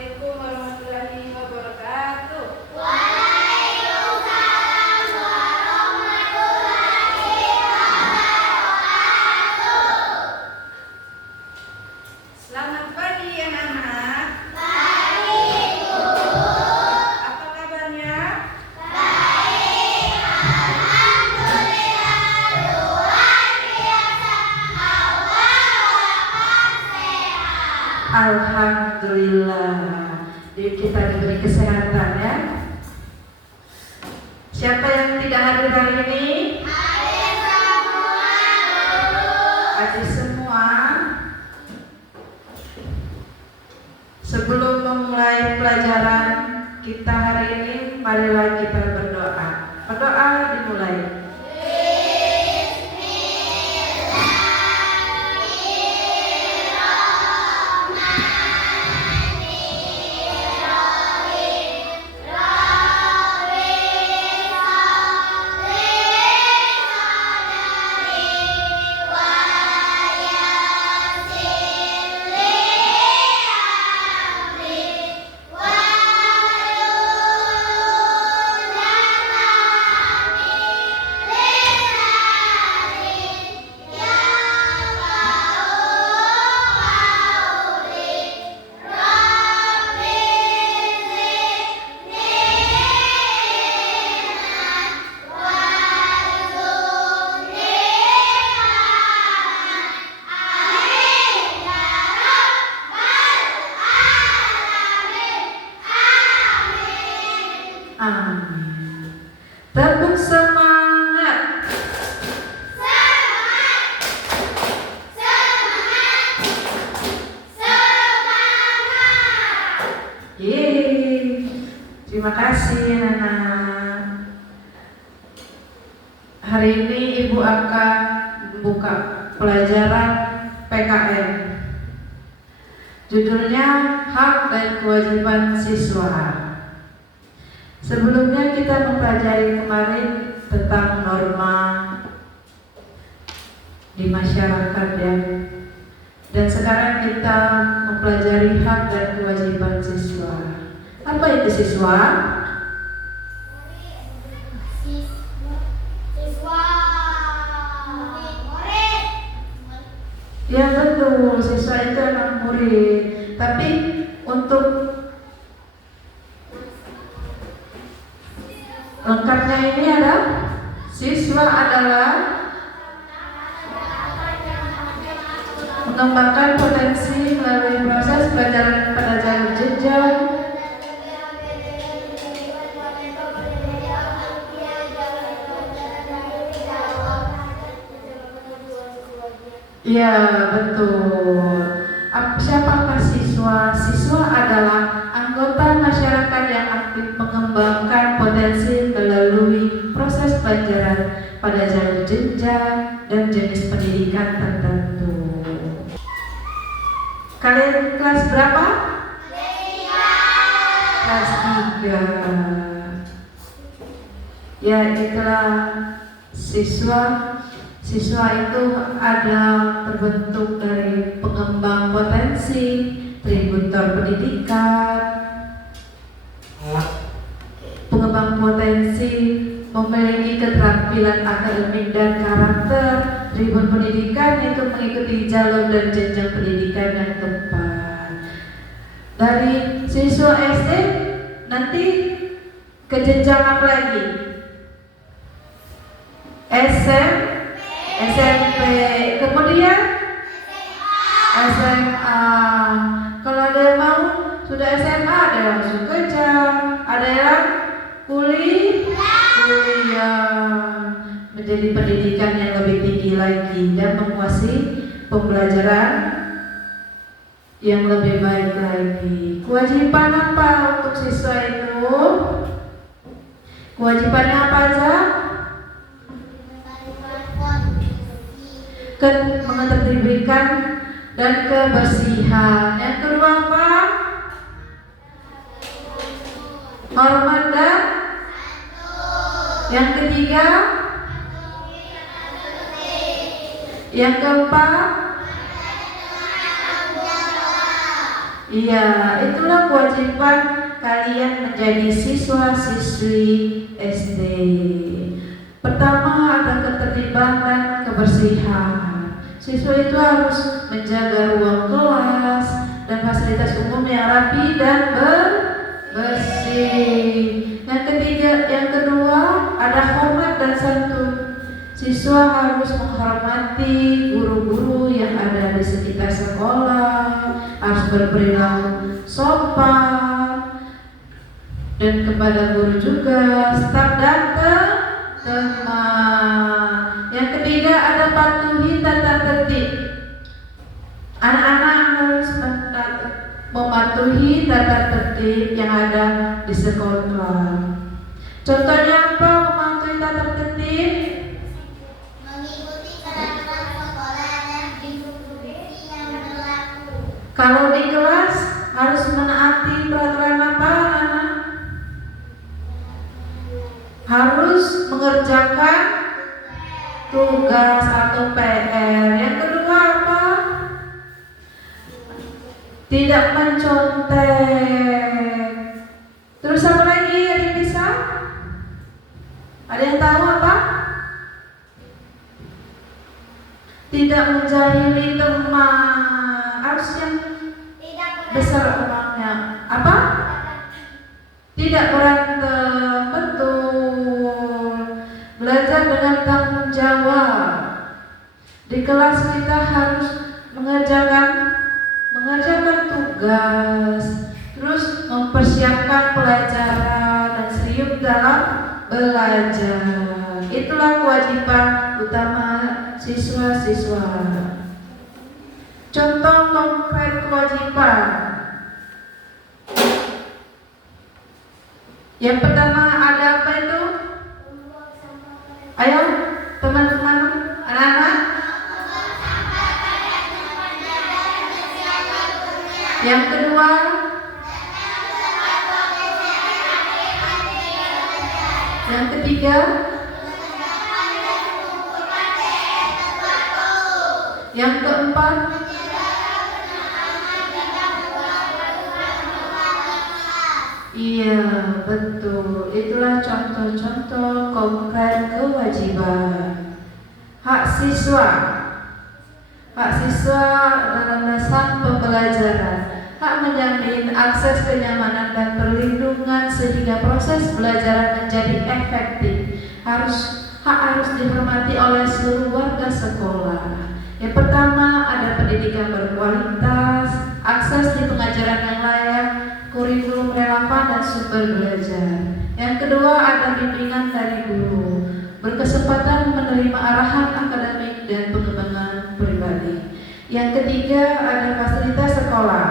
Assalamualaikum warahmatullahi wabarakatuh. Waalaikumsalam warahmatullahi wabarakatuh. Selamat pagi anak-anak. Pagi, Bu. Apa kabarnya? Baik, alhamdulillah, luar biasa. Awal sehat. Alhamdulillah. Kita diberi kesehatan ya. Siapa yang tidak hadir hari ini? Hadir semua, Guru. Hadir semua. Sebelum memulai pelajaran kita hari ini, marilah kita berdoa. Berdoa dimulai. Amin. Tepuk semangat. Yeay. Terima kasih anak. Hari ini Ibu akan membuka pelajaran PKN. Judulnya Hak dan Kewajiban Siswa. Sebelumnya kita mempelajari kemarin tentang norma di masyarakat ya. Dan sekarang kita mempelajari hak dan kewajiban siswa. Apa itu siswa? Siswa murid. Ya betul, siswa itu anak murid. Tapi untuk lengkapnya ini ada siswa adalah mengembangkan potensi melalui proses pelajaran pada jalur jenjang. Ya betul. Siapakah siswa? Siswa adalah anggota masyarakat yang aktif mengembangkan potensi melalui proses pelajaran pada jalur jenjang dan jenis pendidikan tertentu. Kalian kelas berapa? Kelas 3. Ya itulah siswa. Siswa itu ada terbentuk dari pengembang potensi, tributor pendidikan. Pengembang potensi memiliki keterampilan akademik dan karakter. Tribun pendidikan itu mengikuti jalur dan jenjang pendidikan yang tepat. Dari siswa SD nanti ke jenjang apa lagi? SMP, kemudian SMA. Kalau ada yang mau sudah SMA, ada yang langsung kerja, ada yang kuliah, menjadi pendidikan yang lebih tinggi lagi dan menguasai pembelajaran yang lebih baik lagi. Kewajiban apa untuk siswa itu? Kewajibannya apa aja? Mengetertibkan dan kebersihan. Yang kedua apa? Hormat dan yang ketiga, yang keempat, Iya, itulah kewajiban kalian menjadi siswa-siswi SD. Pertama, ada ketertiban dan kebersihan. Siswa itu harus menjaga ruang kelas dan fasilitas umum yang rapi dan bersih. Yang kedua, ada hormat dan santun. Siswa harus menghormati guru-guru yang ada di sekitar sekolah, harus berperilaku sopan, dan kepada guru juga, staf dan teman. Yang ketiga, ada patuhi tata tertib. Anak-anak harus mematuhi tata tertib yang ada di sekolah. Contohnya apa mematuhi tata tertib? Mengikuti peraturan sekolah dan disiplin yang berlaku. Kalau di kelas harus menaati peraturan apa, anak? Harus mengerjakan tugas atau PR. Yang kedua apa? Tidak mencontek. Terus apa lagi yang bisa? Ada yang tahu apa? Tidak menjahili teman. Harus yang besar orangnya. Apa? Tidak berantem. Betul. Belajar dengan tanggung jawab. Di kelas kita harus mengerjakan tugas, terus mempersiapkan pelajaran dan serius dalam belajar. Itulah kewajiban utama siswa-siswa. Contoh konkret kewajiban. Yang pertama ada apa itu? Ayo teman-teman, anak-anak. Yang kedua, yang ketiga, yang keempat, iya betul. Itulah contoh-contoh konkret kewajiban. Hak siswa. Hak siswa dalam dasar pembelajaran. Hak menjamin akses kenyamanan dan perlindungan sehingga proses belajar menjadi efektif. Hak harus dihormati oleh seluruh warga sekolah. Yang pertama, ada pendidikan berkualitas, akses di pengajaran yang layak, kurikulum relevan dan sumber belajar. Yang kedua, ada bimbingan dari guru, berkesempatan menerima arahan akademik dan pengembangan pribadi. Yang ketiga, ada fasilitas sekolah.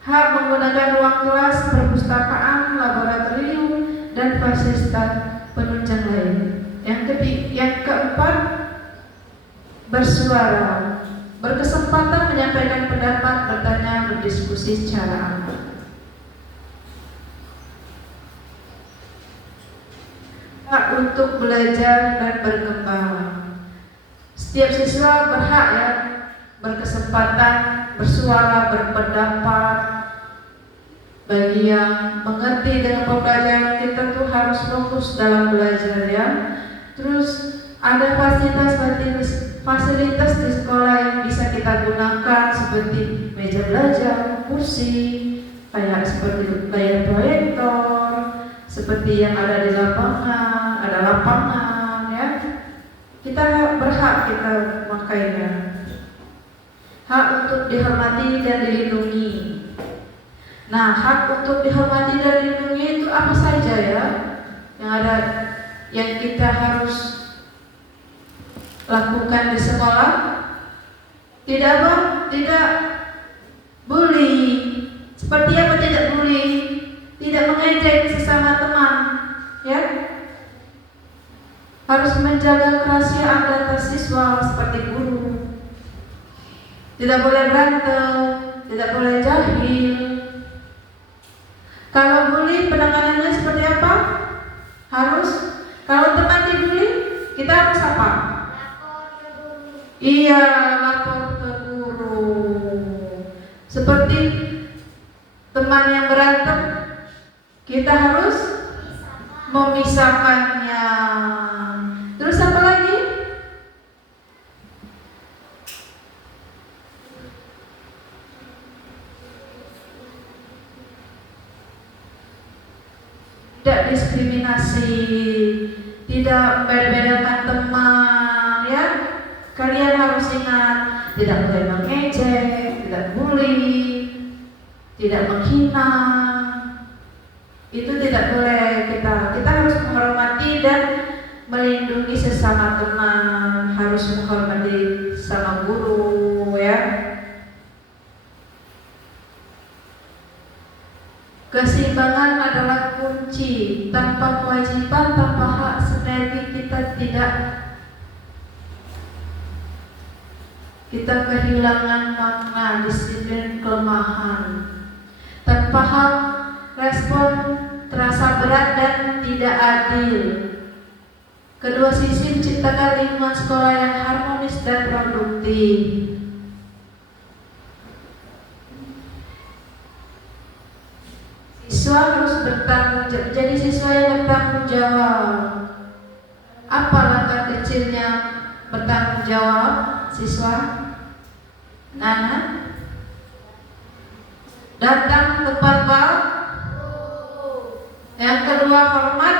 Hak menggunakan ruang kelas, perpustakaan, laboratorium, dan fasilitas penunjang lain. Yang keempat, bersuara, berkesempatan menyampaikan pendapat, bertanya, berdiskusi secara aman. Hak untuk belajar dan berkembang. Setiap siswa berhak ya berkesempatan bersuara, berpendapat. Bagi yang mengerti dengan pembelajaran, kita tuh harus fokus dalam belajar ya. Terus ada fasilitas di sekolah yang bisa kita gunakan seperti meja belajar, kursi, kayak seperti layar proyektor, seperti yang ada di lapangan, ada lapangan ya. Kita berhak kita memakainya. Hak untuk dihormati dan dilindungi. Nah, hak untuk dihormati dan dilindungi itu apa saja ya? Yang kita harus lakukan di sekolah. Tidak apa? Tidak bully. Seperti apa tidak bully? Tidak mengejek sesama teman, ya. Harus menjaga kerahasiaan data siswa seperti guru. Tidak boleh berantem, tidak boleh jahil. Kalau bully penanganannya seperti apa? Kalau teman dibully, kita harus apa? Iya, lapor ke guru. Seperti teman yang berantem, kita harus memisahkannya. Terus apa lagi? Tidak diskriminasi, tidak membeda-bedakan teman, ya. Kalian harus ingat, tidak boleh mengejek, tidak bully, tidak menghina. Itu tidak boleh. Kita harus menghormati dan melindungi sesama teman, harus menghormati sama guru, ya. Keseimbangan adalah kunci. Tanpa kewajiban, tanpa hak, sinergi kita kehilangan makna, disiplin, kelemahan. Tanpa hak, respon terasa berat dan tidak adil. Kedua sisi menciptakan lingkungan sekolah yang harmonis dan produktif. Siswa harus jadi siswa yang bertanggung jawab. Apa langkah kecilnya bertanggung jawab siswa? Nana, datang tepat waktu. Yang kedua, hormat.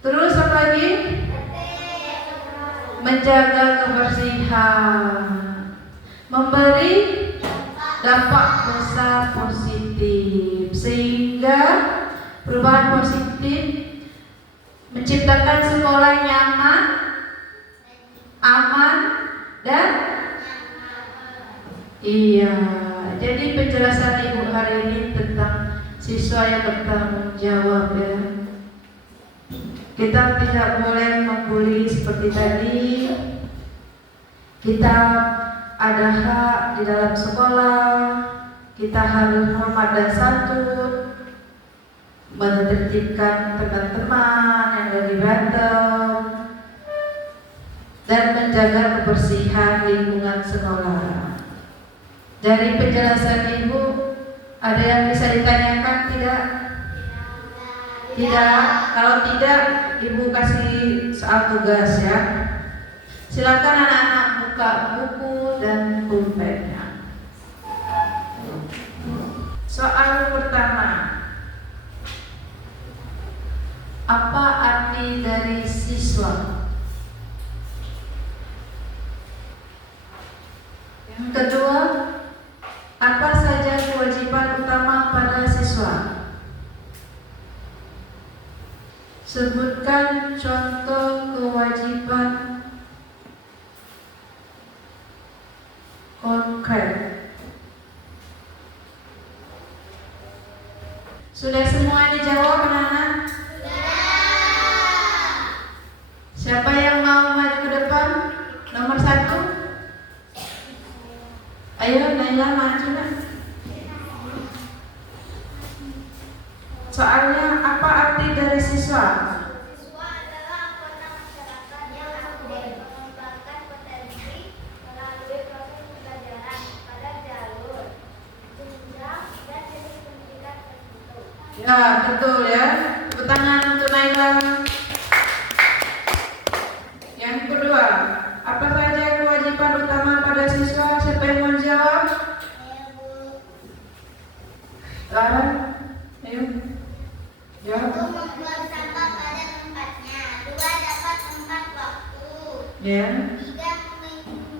Terus apa lagi? Menjaga kebersihan, memberi dampak besar positif, sehingga perubahan positif menciptakan sekolah nyaman, aman, dan iya. Jadi penjelasan Ibu hari ini tentang siswa yang bertanggung jawab, ya. Kita tidak boleh membuli seperti tadi. Kita ada hak di dalam sekolah. Kita harus hormat dan santun, menertibkan teman-teman yang lagi berantem, dan menjaga kebersihan lingkungan sekolah. Dari penjelasan Ibu, ada yang bisa ditanyakan tidak? Tidak. Kalau tidak, Ibu kasih soal tugas, ya. Silakan anak-anak buka buku dan pulpennya. Soal pertama, apa arti dari siswa? Yang kedua, apa saja kewajiban utama pada siswa? Sebutkan contoh kewajiban konkret. Sudah semua dijawab, anak-anak? Siapa yang mau maju ke depan? Nomor 1. Ayo, Naila, maju, nak. Soalnya, apa arti dari siswa? Siswa adalah anggota masyarakat yang mengembangkan potensi melalui proses pembelajaran pada jalur, jenjang, dan jenis pendidikan tertentu. Ya, betul, ya. Tepuk tangan untuk Naila. Yang kedua, apa saja kewajiban utama pada siswa? Siapa yang mau jawab? Lara, ayo. Jawab. 1. Membuang sampah pada tempatnya. 2. Dapat tempat waktu. Ya. 3.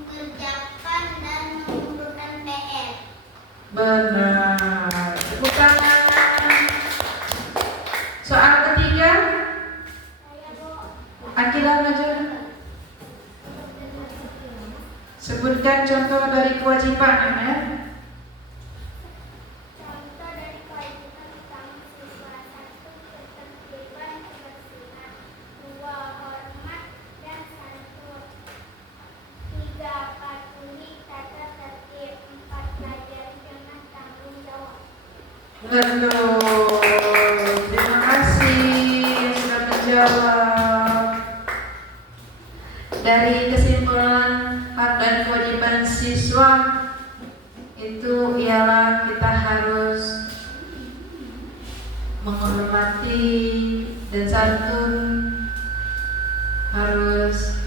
Mengerjakan dan mengumpulkan PR. Benar. Tepuk tangan. Soal ketiga, Akila maju. Sebutkan contoh dari kewajiban, ya. Contoh dari kewajiban utama siswa: 1. Ketertiban kebersihan. 2. Hormat dan santun. 3. Patuhi tata tertib. 4. Pelajari dengan tanggung jawab. Betul. Terima kasih yang sudah menjawab. Dari kesimpulan hak dan kewajiban siswa itu itu ialah kita harus menghormati dan santun, harus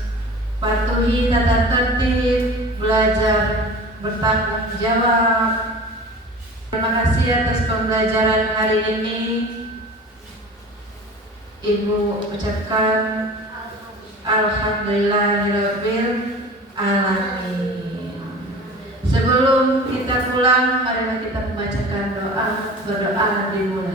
patuhi tata tertib, belajar bertanggung jawab. Terima kasih atas pembelajaran hari ini. Ibu ucapkan Alhamdulillahirabbil alamin. Sebelum kita pulang, marilah kita membacakan doa, berdoa dimulai.